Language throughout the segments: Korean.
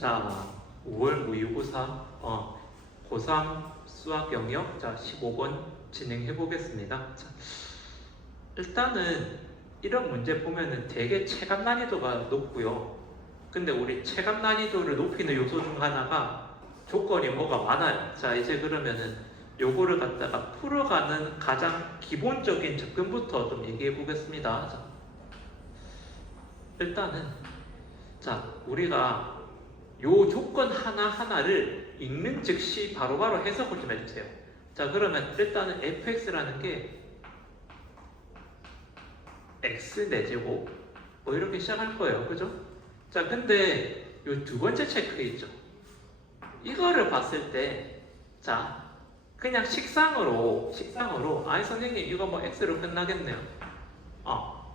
자, 5월 모의고사 고3 수학 영역 15번 진행해 보겠습니다. 자, 일단은 이런 문제 보면은 되게 체감 난이도가 높고요. 근데 우리 체감 난이도를 높이는 요소 중 하나가 조건이 뭐가 많아요. 자, 이제 그러면은 요거를 갖다가 풀어가는 가장 기본적인 접근부터 좀 얘기해 보겠습니다. 자, 일단은 우리가 요 조건 하나하나를 읽는 즉시 바로바로 해석을 좀 해주세요. 자, 그러면 일단은 fx라는 게 x 내제곱 뭐 이렇게 시작할 거예요. 그죠? 자, 근데 요 두 번째 체크 있죠? 이거를 봤을 때, 자, 그냥 식상으로 아니 선생님 이거 뭐 x로 끝나겠네요.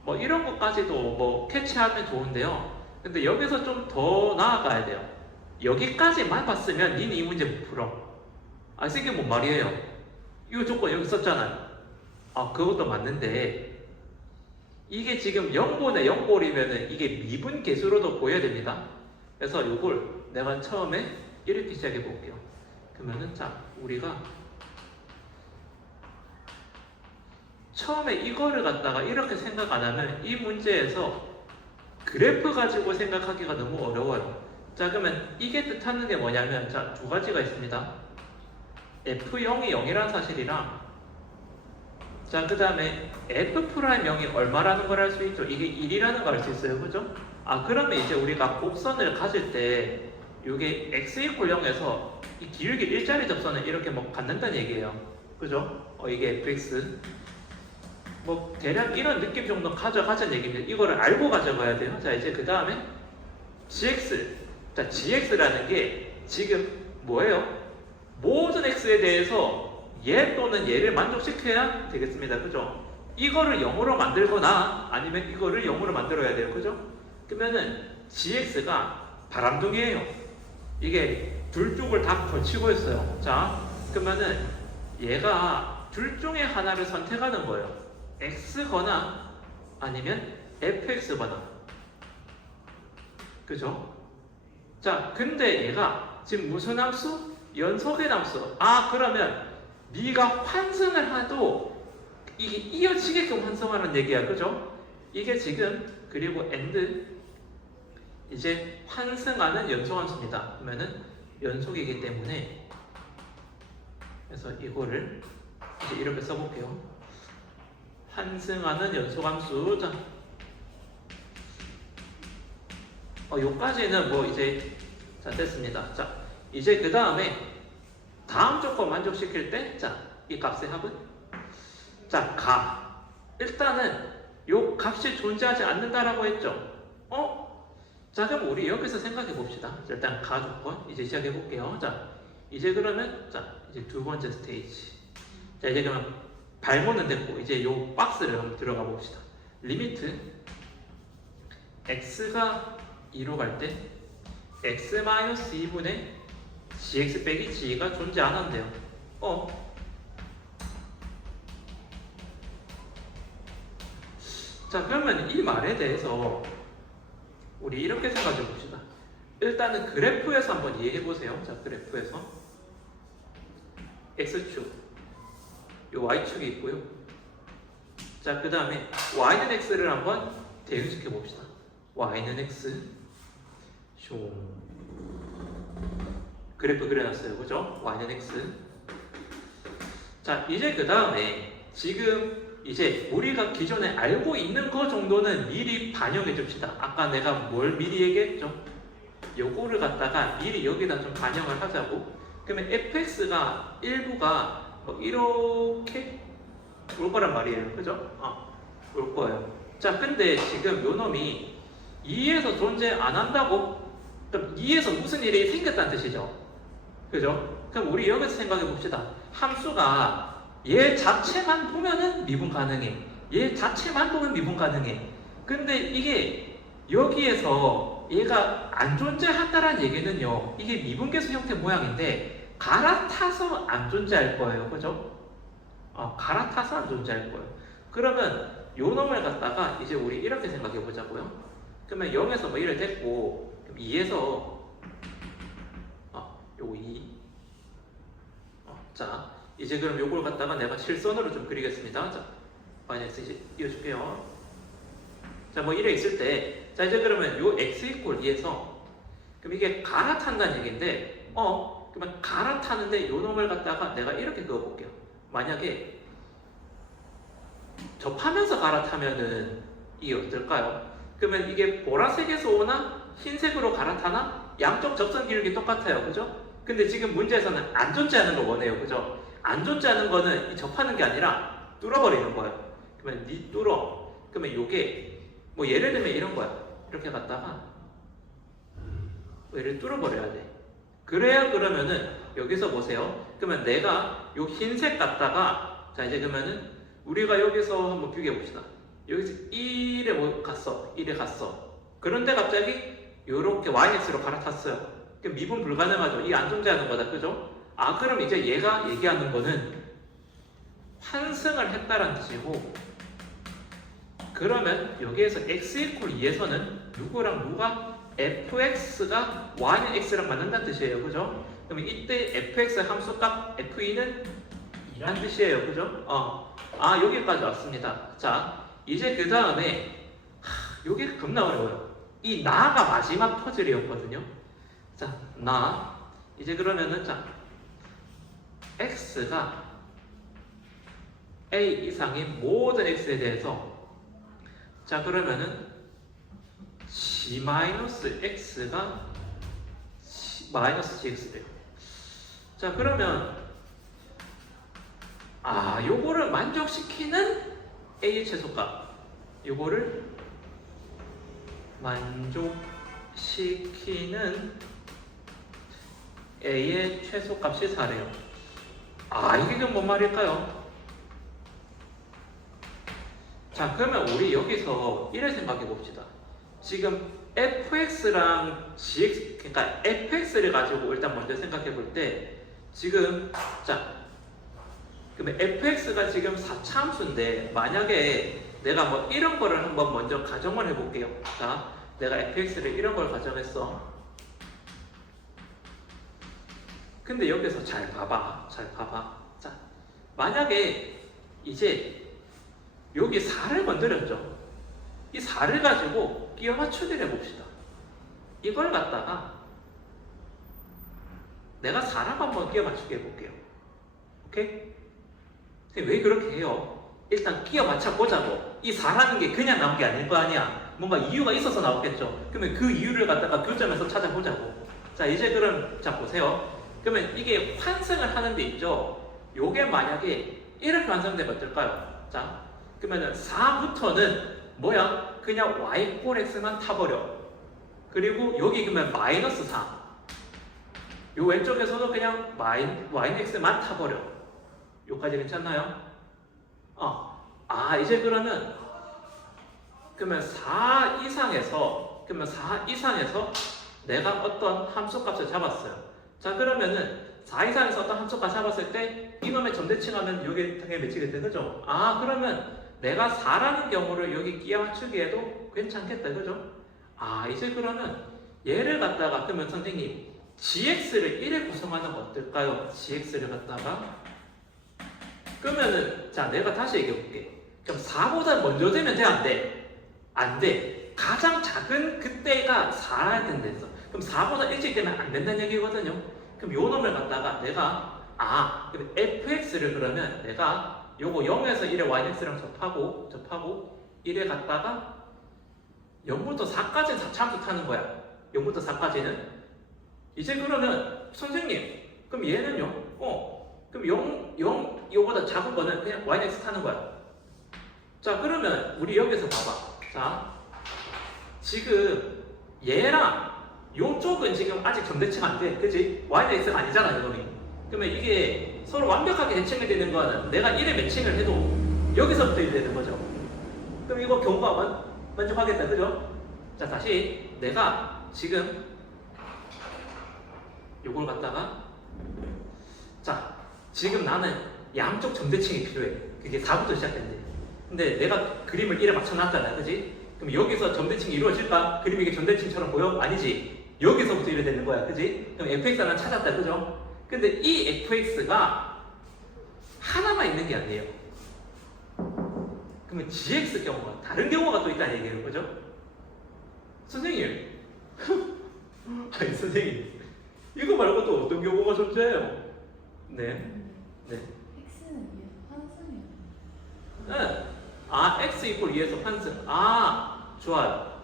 뭐 이런 것까지도 뭐 캐치하면 좋은데요. 근데 여기서 좀 더 나아가야 돼요. 여기까지만 봤으면 니는 이 문제 못 풀어. 이게 뭔 말이에요? 이 조건 여기 썼잖아요. 그것도 맞는데 이게 지금 0분의 0볼이면은 이게 미분 계수로도 보여야 됩니다. 그래서 이걸 내가 처음에 이렇게 시작해 볼게요. 그러면은 우리가 처음에 이거를 갖다가 이렇게 생각 안 하면 이 문제에서 그래프 가지고 생각하기가 너무 어려워요. 자, 그러면 이게 뜻하는 게 뭐냐면 두 가지가 있습니다. F0이 0이라는 사실이랑 그 다음에 F'0이 얼마라는 걸 알 수 있죠. 이게 1이라는 걸 알 수 있어요. 그죠? 그러면 이제 우리가 곡선을 가질 때 이게 x = 0에서 이 기울기 일자리 접선을 이렇게 뭐 갖는다는 얘기예요. 그죠? 이게 fx 뭐 대략 이런 느낌 정도 가져가자는 얘기입니다. 이거를 알고 가져가야 돼요. 자, 이제 그 다음에 gx. 자, gx라는 게 지금 뭐예요? 모든 x에 대해서 얘 또는 얘를 만족시켜야 되겠습니다. 그죠? 이거를 0으로 만들거나 아니면 이거를 0으로 만들어야 돼요. 그죠? 그러면은 gx가 바람둥이에요. 이게 둘 쪽을 다 거치고 있어요. 자, 그러면은 얘가 둘 중에 하나를 선택하는 거예요. x거나 아니면 fx거나. 그죠? 자, 근데 얘가 지금 무슨 함수? 연속의 함수. 그러면 네가 환승을 해도 이게 이어지게끔 환승하는 얘기야. 그죠? 이게 지금 그리고 and 이제 환승하는 연속함수입니다. 그러면은 연속이기 때문에 그래서 이거를 이제 이렇게 써볼게요. 환승하는 연속함수. 자, 요까지는 뭐 이제 됐습니다. 자, 이제 그 다음에 다음 조건 만족시킬 때, 이 값의 합은 일단은 요 값이 존재하지 않는다라고 했죠. 자, 그럼 우리 여기서 생각해 봅시다. 일단 가 조건 이제 시작해 볼게요. 자, 이제 그러면 이제 두 번째 스테이지. 자, 이제 그러면 발모는 됐고 이제 요 박스를 한번 들어가 봅시다. 리미트 x가 2로 갈 때 x-2분의 gx 빼기 g가 존재 안 한대요. 자, 그러면 이 말에 대해서 우리 이렇게 생각해 봅시다. 일단은 그래프에서 한번 이해해 보세요. 자, 그래프에서 x축 요 y축이 있고요. 자, 그 다음에 y는 x를 한번 대응시켜 봅시다. y는 x 그래프 그려놨어요. 그죠? y는 x. 자, 이제 그 다음에 지금 이제 우리가 기존에 알고 있는 거 정도는 미리 반영해 줍시다. 아까 내가 뭘 미리 얘기했죠? 요거를 갖다가 미리 여기다 좀 반영을 하자고. 그러면 fx가 일부가 이렇게 올 거란 말이에요. 그죠? 올 거예요. 자, 근데 지금 요 놈이 2에서 존재 안 한다고? 그럼 2에서 무슨 일이 생겼다는 뜻이죠. 그죠? 그럼 우리 여기서 생각해 봅시다. 함수가 얘 자체만 보면은 미분 가능해. 얘 자체만 보면 미분 가능해. 근데 이게 여기에서 얘가 안 존재한다는 얘기는요, 이게 미분계수 형태 모양인데 갈아타서 안 존재할 거예요. 그죠? 갈아타서 안 존재할 거예요. 그러면 요 놈을 갖다가 이제 우리 이렇게 생각해 보자고요. 그러면 0에서 뭐 1을 됐고 2에서 요 2. 자, 이제 그럼 요걸 갖다가 내가 실선으로 좀 그리겠습니다. 자, 마이너스 이제 이어줄게요. 자, 뭐 이래 있을 때, 자, 이제 그러면 요 x 이퀄 2에서, 그럼 이게 갈아탄다는 얘기인데, 그러면 갈아타는데 요 놈을 갖다가 내가 이렇게 그어볼게요. 만약에 접하면서 갈아타면은 이게 어떨까요? 그러면 이게 보라색에서 오나 흰색으로 갈아타나 양쪽 접선 기울기 똑같아요, 그죠? 근데 지금 문제에서는 안 존재하는 걸 원해요, 그죠? 안 존재하는 거는 이 접하는 게 아니라 뚫어버리는 거예요. 그러면 니 뚫어. 그러면 요게 뭐 예를 들면 이런 거야. 이렇게 갖다가 얘를 뚫어버려야 돼. 그래야 그러면은 여기서 보세요. 그러면 내가 요 흰색 갖다가 자 이제 그러면은 우리가 여기서 한번 비교해 봅시다. 여기서 1에 뭐 갔어. 1에 갔어. 그런데 갑자기 요렇게 YX로 갈아탔어요. 그럼 미분 불가능하죠. 이 안 존재하는 거다. 그죠? 아 그럼 이제 얘가 얘기하는 거는 환승을 했다라는 뜻이고 그러면 여기에서 x 이퀄 2에서는 누구랑 누가 fx가 y는 x랑 맞는다는 뜻이에요. 그죠? 그러면 이때 fx 함수값 f2는 2란 뜻이에요. 그죠? 여기까지 왔습니다. 자, 이제 그 다음에 여기 겁나 어려워요. 이 나가 마지막 퍼즐이었거든요. 자, 나 이제 그러면은 자 x가 a 이상인 모든 x에 대해서 자 그러면은 g-x가 마이너스 gx래요. 자 그러면 요거를 만족시키는 a의 최소값 요거를 만족시키는 a의 최소값이 4래요. 이게 그럼 뭔 말일까요? 자 그러면 우리 여기서 이래 생각해 봅시다. 지금 fx랑 gx 그러니까 fx를 가지고 일단 먼저 생각해 볼 때 지금 자 그러면 fx가 지금 4차 함수인데 만약에 내가 뭐 이런 거를 한번 먼저 가정을 해 볼게요. 자 내가 fx를 이런 걸 가정했어. 근데 여기서 잘 봐봐. 자 만약에 이제 여기 4를 건드렸죠. 이 4를 가지고 끼워 맞추기를 해봅시다. 이걸 갖다가 내가 4라고 한번 끼워 맞추기 해볼게요. 오케이? 왜 그렇게 해요? 일단 끼워 맞춰보자고. 이 4라는 게 그냥 나온 게 아닐 거 아니야. 뭔가 이유가 있어서 나오겠죠. 그러면 그 이유를 갖다가 교점에서 찾아보자고. 자 이제 그럼 자 보세요. 그러면 이게 환승을 하는 데 있죠. 요게 만약에 이렇게 완성되면 어떨까요? 자 그러면은 4부터는 뭐야? 그냥 y 꼴 x만 타버려. 그리고 여기 그러면 마이너스 4. 요 왼쪽에서도 그냥 y는 x만 타버려. 요까지 괜찮나요? 이제 그러면 4 이상에서 내가 어떤 함수값을 잡았어요. 자 그러면은 4 이상에서 어떤 함수값 잡았을 때 이놈의 점대칭하면 여기 당연히 매치겠다. 그죠? 그러면 내가 4라는 경우를 여기 끼워 맞추기에도 괜찮겠다. 그죠? 이제 그러면 얘를 갖다가 그러면 선생님 gx를 1에 구성하는 건 어떨까요? gx를 갖다가 그러면은 자 내가 다시 얘기해 볼게. 그럼 4보다 먼저 되면 돼? 안 돼? 안 돼. 가장 작은 그때가 4라 된댔어. 그럼 4보다 일찍 되면 안 된다는 얘기거든요. 그럼 요 놈을 갖다가 내가 그럼 fx를 그러면 내가 요거 0에서 1의 yx랑 접하고 1에 갔다가 0부터 4까지는 4차함수 타는 거야. 0부터 4까지는 이제 그러면 선생님 그럼 얘는요? 그럼 0 요거보다 작은 거는 그냥 yx 타는 거야. 자 그러면 우리 여기서 봐봐. 자 지금 얘랑 요쪽은 지금 아직 점대칭 안 돼. 그치? yx가 아니잖아 이거는. 그러면 이게 서로 완벽하게 대칭이 되는 거는 내가 1에 매칭을 해도 여기서부터 이래 되는 거죠. 그럼 이거 경우가 만족하겠다. 그죠? 자 다시 내가 지금 요걸 갖다가 자 지금 나는 양쪽 점대칭이 필요해. 그게 4부터 시작된대. 근데 내가 그림을 1에 맞춰놨잖아. 그지? 그럼 여기서 점대칭이 이루어질까? 그림이 이게 점대칭처럼 보여? 아니지. 여기서부터 이래 되는 거야. 그지? 그럼 fx 하나 찾았다. 그죠? 근데 이 fx가 하나만 있는 게 아니에요. 그러면 gx 경우가 다른 경우가 또 있다는 얘기예요. 그죠? 선생님. 아니 선생님. 이거 말고 또 어떤 경우가 존재해요? 네. 네. x는 환승이에요. 네. 아, x 이퀄 2에서 환승. 아, 좋아요.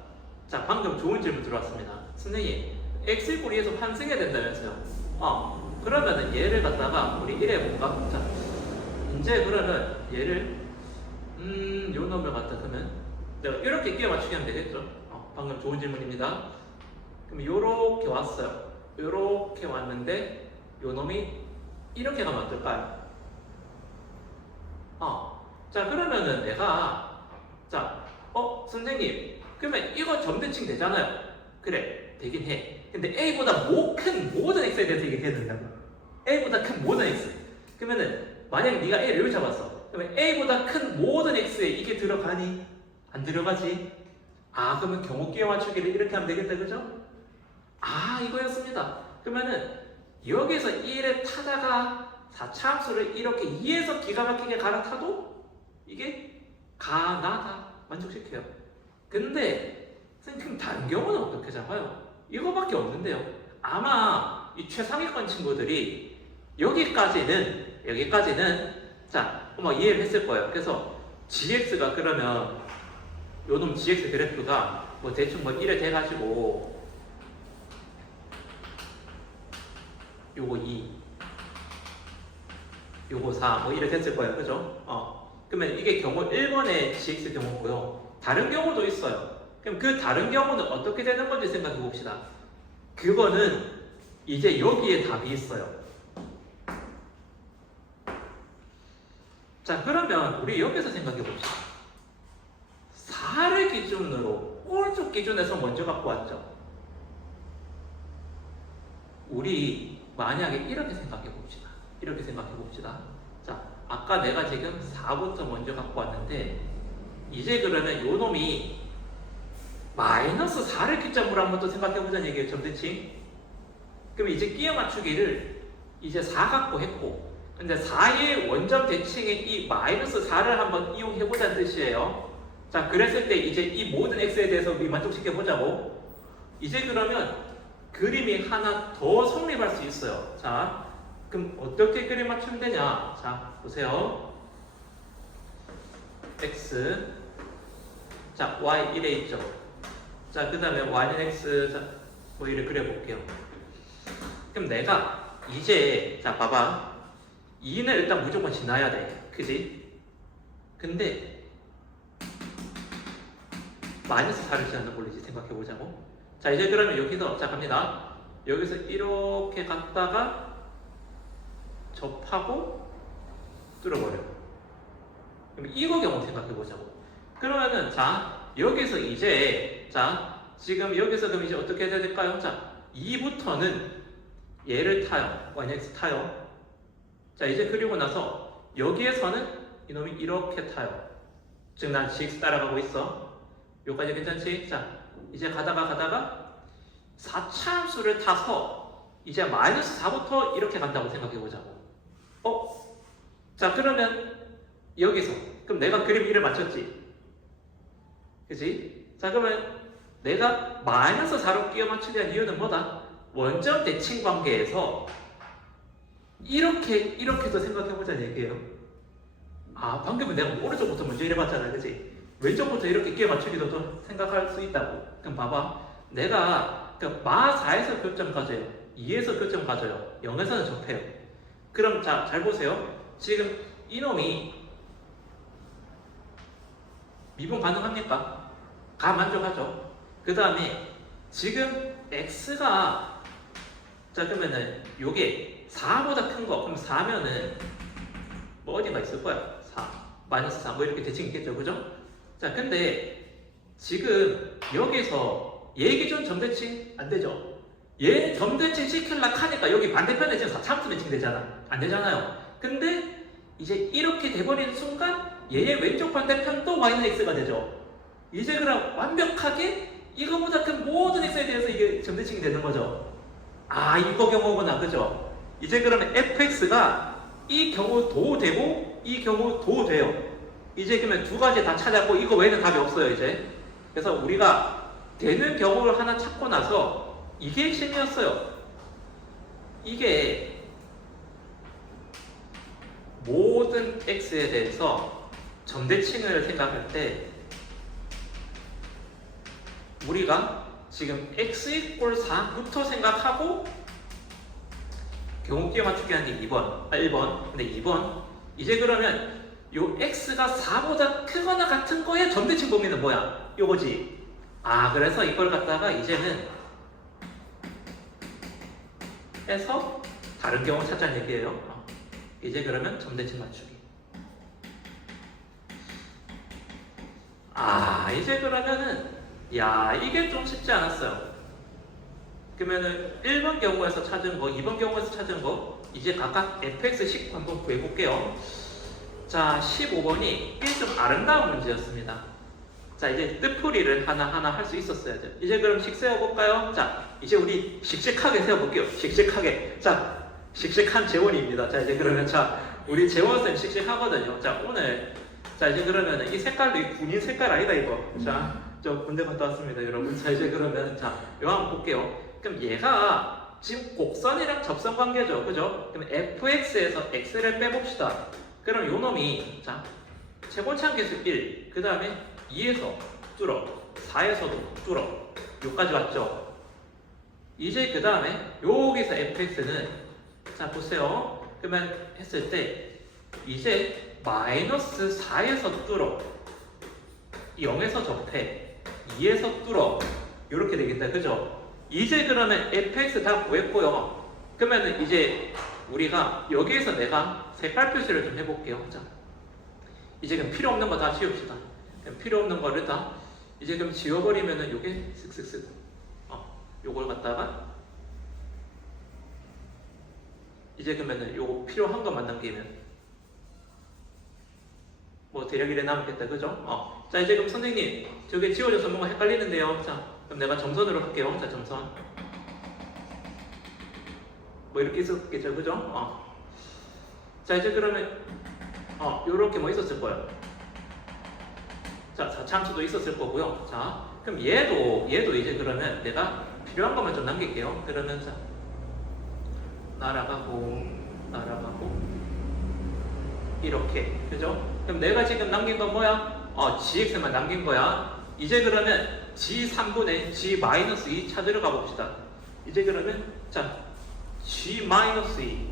자, 방금 좋은 질문 들어왔습니다. 선생님, x 이퀄 2에서 환승해야 된다면서요? 그러면은 얘를 갖다가 우리 1에 해볼까? 자, 이제 그러면 얘를 요 놈을 갖다 그러면 내가 이렇게 끼워 맞추게 하면 되겠죠? 방금 좋은 질문입니다. 그럼 요렇게 왔어요. 요렇게 왔는데 요 놈이 이렇게 가면 어떨까요? 자, 그러면은 내가 자, 선생님, 그러면 이거 점대칭 되잖아요. 그래, 되긴 해. 근데 A보다 큰 모든 X에 대해서 얘기해야 된다고. A보다 큰 모든 X. 그러면은 만약에 네가 A를 여기 잡았어. 그러면 A보다 큰 모든 X에 이게 들어가니? 안 들어가지? 그러면 경우 끼워 맞추기를 이렇게 하면 되겠다, 그죠? 이거였습니다. 그러면은 여기서 1에 타다가 4차 함수를 이렇게 2에서 기가 막히게 갈아타도 이게 가나다 만족시켜요. 근데 선생님 다른 경우는 어떻게 잡아요? 이거밖에 없는데요. 아마 이 최상위권 친구들이 여기까지는 자, 이해를 했을 거예요. 그래서 gx가 그러면 요놈 gx 그래프가 뭐 대충 1에 돼가지고 요거 2 요거 4 이래 됐을 거예요. 그죠? 그러면 이게 경우 1번의 gx 경우고요. 다른 경우도 있어요. 그럼 그 다른 경우는 어떻게 되는 건지 생각해 봅시다. 그거는 이제 여기에 답이 있어요. 자, 그러면 우리 여기서 생각해 봅시다. 4를 기준으로 오른쪽 기준에서 먼저 갖고 왔죠. 우리 만약에 이렇게 생각해 봅시다. 자, 아까 내가 지금 4부터 먼저 갖고 왔는데 이제 그러면 요 놈이 마이너스 4를 기점으로 한번 또 생각해 보자는 얘기예요. 점대칭. 그럼 이제 끼워 맞추기를 이제 4 갖고 했고, 근데 4의 원점 대칭인 이 마이너스 4를 한번 이용해 보자는 뜻이에요. 자, 그랬을 때 이제 이 모든 x에 대해서 우리 만족시켜 보자고. 이제 그러면 그림이 하나 더 성립할 수 있어요. 자, 그럼 어떻게 그림 맞추면 되냐? 자, 보세요. x, 자, y 1에 있죠. 자, 그 다음에 y는 x, 자, 이를 그려볼게요. 그럼 내가 이제, 자, 봐봐. 2는 일단 무조건 지나야 돼. 그지? 근데 마이너스 4를 지나는 걸로 이제 생각해보자고. 자, 이제 그러면 여기서, 자, 갑니다. 여기서 이렇게 갔다가 접하고 뚫어버려. 그럼 이거 경우 생각해보자고. 그러면은, 자, 여기서 이제, 자, 지금 여기서 그럼 이제 어떻게 해야 될까요? 자, 2부터는 얘를 타요. yx 타요. 자, 이제 그리고 나서 여기에서는 이놈이 이렇게 타요. 즉, 난 gx 따라가고 있어. 여기까지 괜찮지? 자, 이제 가다가 4차 함수를 타서 이제 마이너스 4부터 이렇게 간다고 생각해보자고. 자, 그러면 여기서 그럼 내가 그림 1을 맞췄지? 그치? 자, 그러면 내가 마이너스 4로 끼워 맞추기 위한 이유는 뭐다? 원점 대칭 관계에서 이렇게도 생각해보자는 얘기예요. 방금은 내가 오른쪽부터 먼저 이래봤잖아, 그치? 왼쪽부터 이렇게 끼워 맞추기도 또 생각할 수 있다고. 그럼 봐봐. 내가 마 4에서 교점 가져요. 2에서 교점 가져요. 0에서는 접해요. 그럼 자, 잘 보세요. 지금 이놈이 미분 가능합니까? 만족하죠. 그 다음에 지금 x가 자, 그러면은 요게 4보다 큰 거, 그럼 4면은 뭐 어디가 있을 거야? 4, 마이너스 4 이렇게 대칭 있겠죠, 그죠? 자, 근데 지금 여기서 얘 기준 점대칭 안 되죠? 얘 점대칭 시키려고 하니까 여기 반대편에 지금 4차 함수 매칭 되잖아. 안 되잖아요. 근데 이제 이렇게 돼버리는 순간 얘의 왼쪽 반대편도 마이너스 x가 되죠. 이제 그럼 완벽하게 이거보다 큰 모든 x에 대해서 이게 점대칭이 되는 거죠. 아, 이거 경우구나. 그죠? 이제 그러면 fx가 이 경우도 되고 이 경우도 돼요. 이제 그러면 두 가지 다 찾았고 이거 외에는 답이 없어요. 이제 그래서 우리가 되는 경우를 하나 찾고 나서 이게 핵심이었어요. 이게 모든 x에 대해서 점대칭을 생각할 때 우리가 지금 x = 4부터 생각하고 경우 끼워 맞추기 하는 게 1번. 근데 2번 이제 그러면 요 x가 4보다 크거나 같은 거의 점대칭 범위는 뭐야? 요거지. 아, 그래서 이걸 갖다가 이제는 해서 다른 경우 찾자는 얘기예요. 이제 그러면 점대칭 맞추기. 아, 이제 그러면은 야, 이게 좀 쉽지 않았어요. 그러면은 1번 경우에서 찾은 거, 2번 경우에서 찾은 거 이제 각각 fx10 한번 구해볼게요. 자, 15번이 이게 좀 아름다운 문제였습니다. 자, 이제 뜻풀이를 하나하나 할 수 있었어야죠. 이제 그럼 식 세워볼까요? 자, 이제 우리 씩씩하게 세워볼게요. 씩씩하게. 자, 씩씩한 재원입니다. 자, 이제 그러면 자, 우리 재원쌤 씩씩하거든요. 자, 오늘 자, 이제 그러면은 이 색깔도 이 군인 색깔 아니다 이거. 자, 저 군대 갔다 왔습니다, 여러분. 자, 이제 그러면 자, 이거 한번 볼게요. 그럼 얘가 지금 곡선이랑 접선 관계죠, 그죠? 그럼 fx에서 x를 빼봅시다. 그럼 요 놈이 자, 최고차항 계수 1, 그 다음에 2에서 줄어, 4에서도 줄어, 요까지 왔죠. 이제 그 다음에 여기서 fx는 자 보세요. 그러면 했을 때 이제 마이너스 4에서 뚫어, 0에서 접해, 2에서 뚫어, 이렇게 되겠다, 그죠? 이제 그러면 fx 다 구했고요. 그러면 이제 우리가 여기에서 내가 색깔 표시를 좀 해볼게요. 자, 이제 그럼 필요 없는 거 다 지웁시다. 그럼 필요 없는 거를 다 이제 그럼 지워버리면은 요게 쓱쓱쓱 요걸 갖다가 이제 그러면은 요 필요한 것만 남기면 뭐 대략 이래 남겠다, 그죠? 자, 이제 그럼 선생님 저게 지워져서 뭔가 헷갈리는데요. 자, 그럼 내가 점선으로 할게요. 자, 점선 뭐 이렇게 있었겠죠, 그죠? 자, 이제 그러면 요렇게 뭐 있었을 거예요. 자, 4참수도 있었을 거고요. 자, 그럼 얘도 이제 그러면 내가 필요한 것만 좀 남길게요. 그러면 자, 날아가고 이렇게, 그죠? 그럼 내가 지금 남긴 건 뭐야? gx만 남긴 거야. 이제 그러면 g3분의 g-2 찾으러 가봅시다. 이제 그러면 자, g-2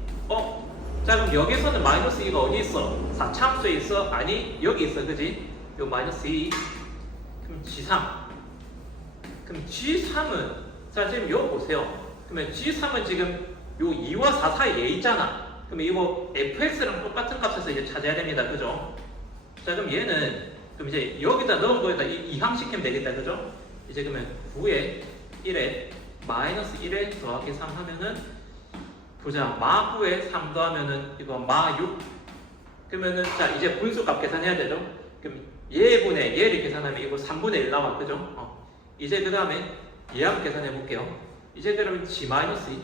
자, 그럼 여기서는 마이너스 2가 어디 있어? 4참수에 있어? 아니, 여기 있어, 그지? 요 마이너스 2. 그럼 g3. 그럼 g3은 자, 지금 요 보세요. 그러면 g3은 지금 요 2와 4 사이에 있잖아. 그럼 이거 fx랑 똑같은 값에서 이제 찾아야 됩니다, 그죠? 자, 그럼 얘는 그럼 이제 여기다 넣은 거에다 이항시키면 되겠다, 그죠? 이제 그러면 9에 1에 마이너스 1에 더하기 3 하면은 보자, 마 9에 3 더하면은 이거 마 6. 그러면은 자, 이제 분수값 계산해야 되죠? 그럼 얘분의 얘를 계산하면 이거 3분의 1 나와, 그죠? 이제 그 다음에 얘 한번 계산해 볼게요. 이제 그러면 g-2.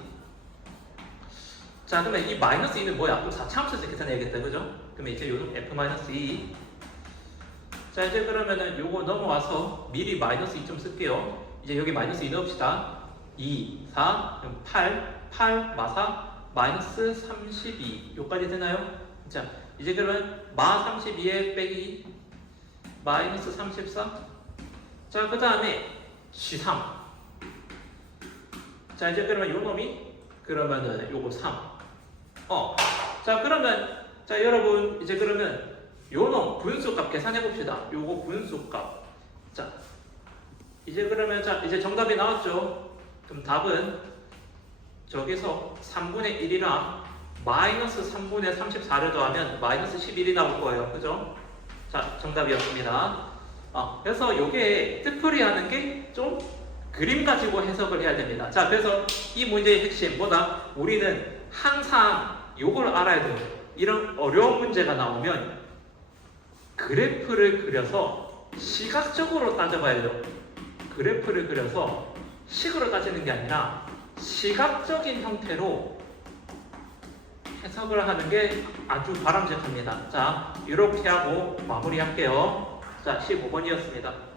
자, 그러면 이 마이너스 2는 뭐야? 그럼 4차함수에서 계산해야겠다, 그죠? 그러면 이제 요는 f-2. 자, 이제 그러면은 요거 넘어와서 미리 마이너스 2 좀 쓸게요. 이제 여기 마이너스 2 넣읍시다. 2, 4, 그럼 8 마사 마이너스 32 요까지 되나요? 자, 이제 그러면 마 32에 빼기 마이너스 34. 자, 그 다음에 g3. 자, 이제 그러면 요 놈이 그러면은 요거 3. 자, 그러면 자, 여러분 이제 그러면 요 놈 분수값 계산해 봅시다. 요거 분수값. 자, 이제 그러면 자, 이제 정답이 나왔죠? 그럼 답은 저기서 3분의 1이랑 마이너스 3분의 34를 더하면 마이너스 11이 나올 거예요, 그죠? 자, 정답이었습니다. 그래서 요게 뜻풀이 하는 게 좀 그림 가지고 해석을 해야 됩니다. 자, 그래서 이 문제의 핵심 뭐다? 우리는 항상 요걸 알아야 돼요. 이런 어려운 문제가 나오면 그래프를 그려서 시각적으로 따져봐야 돼요. 그래프를 그려서 식으로 따지는 게 아니라 시각적인 형태로 해석을 하는 게 아주 바람직합니다. 자, 이렇게 하고 마무리할게요. 자, 15번이었습니다.